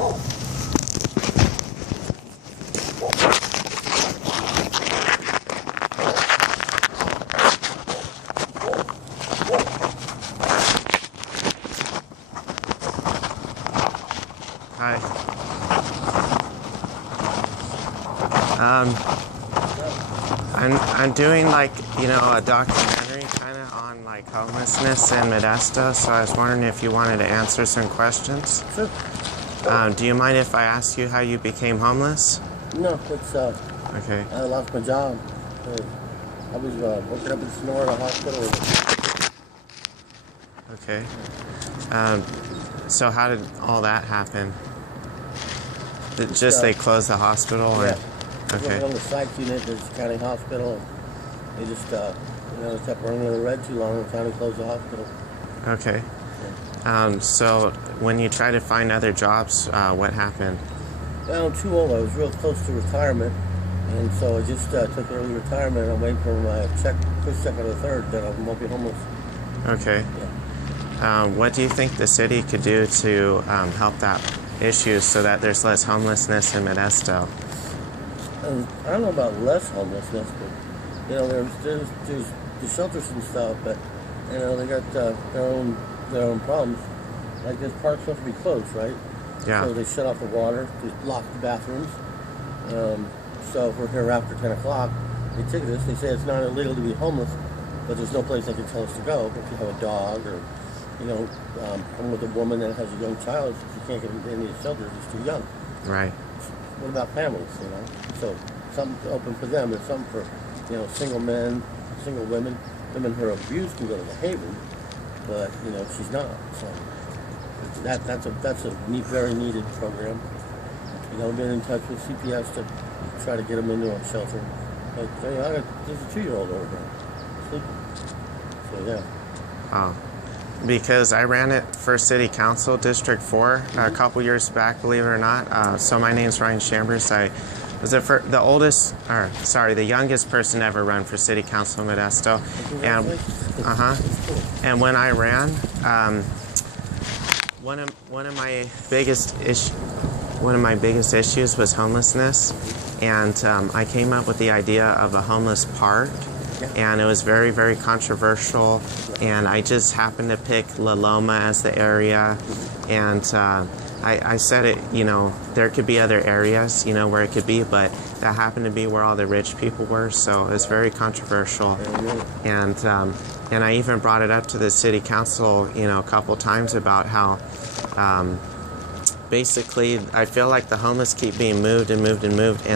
Hi. I'm doing like, a documentary kind of on like homelessness in Modesto, so I was wondering if you wanted to answer some questions. Sure. Do you mind if I ask you how you became homeless? No, it's Okay. I lost my job. I was working up in Sonora hospital. Okay. So how did all that happen? They closed the hospital? Or? Yeah. Okay. Working on the psych unit at the county hospital. They just kept running the red too long, and the county closed the hospital. Okay. Yeah. So when you try to find other jobs, what happened? Well, I'm too old. I was real close to retirement, and so I just took early retirement. I'm waiting for my first, second, or third, then I won't be homeless. Okay. Yeah. What do you think the city could do to help that issue so that there's less homelessness in Modesto? I don't know about less homelessness, but there's the shelters and stuff, but they got their own problems. Like this park's supposed to be closed, right? Yeah. So they shut off the water, they lock the bathrooms. So if we're here after 10 o'clock, they ticket us. They say it's not illegal to be homeless, but there's no place they can tell us to go. If you have a dog or I'm with a woman that has a young child, she can't get into any of the shelters, it's too young. Right. What about families, So something open for them and something for, single men, single women. Women who are abused can go to the Haven, but, she's not. So that's a very needed program. I've been in touch with CPS to try to get them into a shelter. But, there's a 2-year-old over there sleeping. So, yeah. Oh. Because I ran it for City Council, District 4, a couple years back, believe it or not. So my name's Ryan Schambers. I was the youngest person to ever run for City Council in Modesto. And when I ran, one of my biggest issues was homelessness, and I came up with the idea of a homeless park. And it was very, very controversial, and I just happened to pick La Loma as the area, and I said it, there could be other areas, where it could be, but that happened to be where all the rich people were, so it was very controversial, and I even brought it up to the city council, a couple times about how basically I feel like the homeless keep being moved, and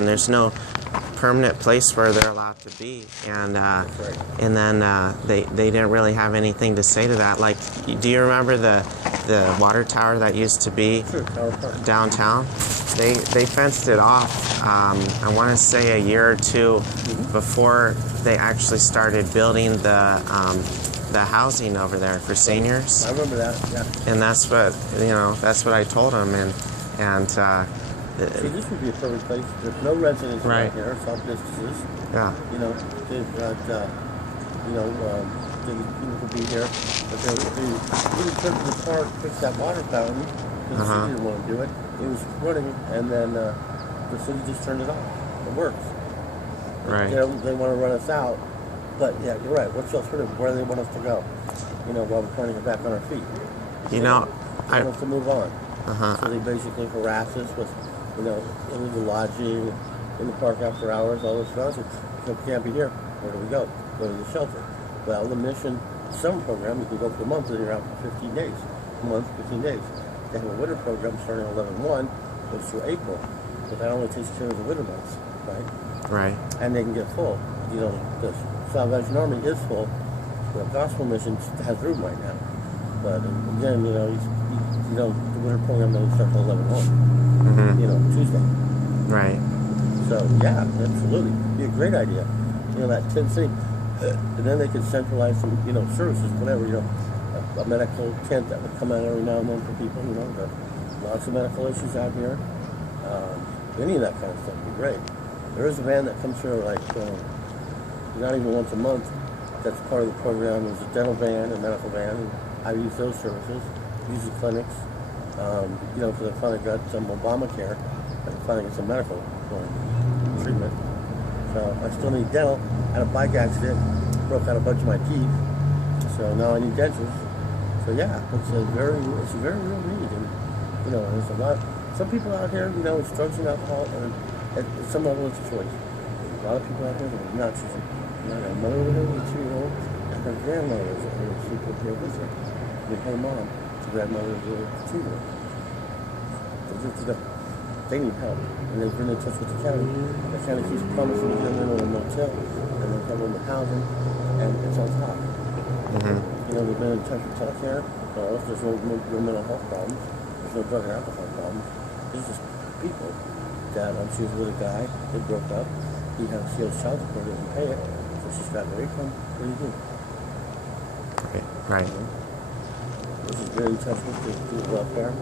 there's no permanent place where they're allowed to be, and then they didn't really have anything to say to that. Like, do you remember the water tower that used to be downtown? They fenced it off. I want to say a year or two before they actually started building the housing over there for seniors. I remember that. Yeah. And that's what I told them, and. See, this would be a perfect place. There's no residents right here, self-businesses. Yeah. They've got, people could be here. But they really took the park, fixed that water fountain, because the city didn't want to do it. It was running, and then the city just turned it off. It works. Right. They want to run us out. But, yeah, you're right. What's else for them? Where do they want us to go? While we're trying to get back on our feet. They want us to move on. So they basically harass us with illegal lodging in the park after hours, all this nonsense. So we can't be here. Where do we go? Go to the shelter. Well, the Mission summer program, you can go for a month and you're out for 15 days. A month, 15 days. They have a winter program starting 11/1, goes through April. But that only takes care of the winter months, right? Right. And they can get full. The Salvation Army is full. The Gospel Mission has room right now. But again, the winter program doesn't start till 11/1. Tuesday. Right. So, yeah, absolutely. It'd be a great idea. That tent city. And then they could centralize some, services, whatever, a medical tent that would come out every now and then for people, there's lots of medical issues out here. Any of that kind of stuff would be great. There is a van that comes here, not even once a month. That's part of the program. There's a dental van, a medical van, and I use those services. Use the clinics. You know, because I finally got some Obamacare. I finally got some medical treatment. So I still need dental. I had a bike accident, broke out a bunch of my teeth. So now I need dentures. So yeah, it's a very real need. And you know, there's a lot. Some people out here, you know, it's drugs and alcohol, and at some level it's a choice. There's a lot of people out there that are not choosing. You know, my mother was a 2-year-old, and her grandmother was sleeping here with her. With her mom, her grandmother was a 2-year-old. They need help, and they've been in touch with the county. The county keeps promising to get them in a motel, and they'll come in with housing, and it's on top. You know, they've been in touch with healthcare. There's no mental health problems. There's no drug and alcohol problems. There's just people that she was with a guy. They broke up. He has child support, doesn't pay it, so she's got no income. What do you do? Right. You know? She's very in touch with the welfare.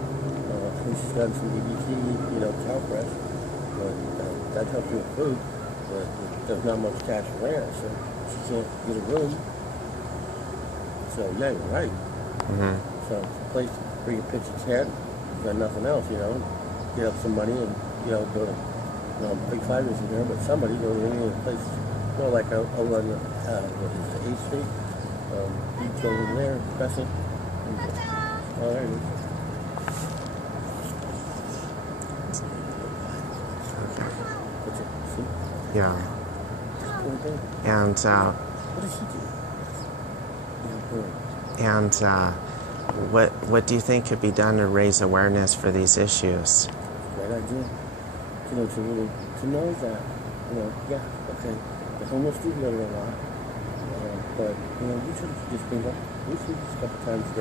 I think she's gotten some EBT, you know, cow breast, but that helps her with food. But there's not much cash for rent, so she can't get a room. So yeah, you're right. So it's a place where you pitch its head. You got nothing else, you know. Get up some money and go to big fighters in there, but somebody go to any of the places. Go like over on the what is it, 8th Street, beach over there, Crescent. Oh, there it is. Yeah. And what does he do? and what do you think could be done to raise awareness for these issues? Great idea. You know, to know that, you know, yeah, okay, the homeless do go there a lot, but you know, we should just bring up, we should just a couple times a day.